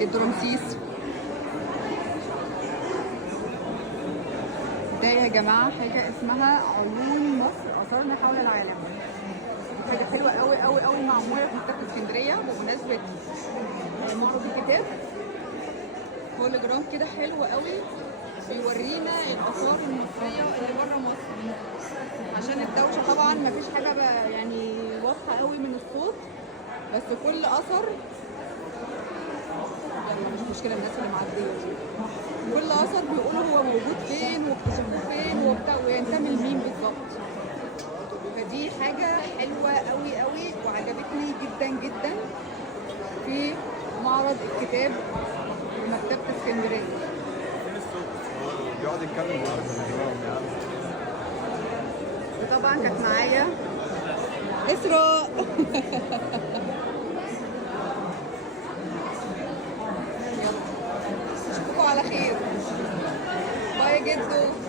الدرامسيس. ده يا جماعه حاجه اسمها عيون مصر اثارنا حول العالم، حاجه حلوه قوي قوي قوي معموله في مكتبه اسكندريه بمناسبه معرض الكتاب. هولوجرام كده حلو قوي بيورينا الاثار المصريه اللي بره مصر، عشان الدوشه طبعا مفيش حاجه بقى يعني واضحه قوي من الصوت، بس كل اثر يلا مش مشكله الناس اللي معديه دي، كل اثر بيقولوا هو موجود فين واكتشفوه فين وبتاع وينتمي لمين بالظبط. فدي حاجه حلوه قوي قوي وعجبتني جدا جدا في معرض الكتاب في مكتبه اسكندريه. بيقعد يتكلم وطبعا كانت معايا اسراء. يلا اشوفكم على خير. باي يا جدو.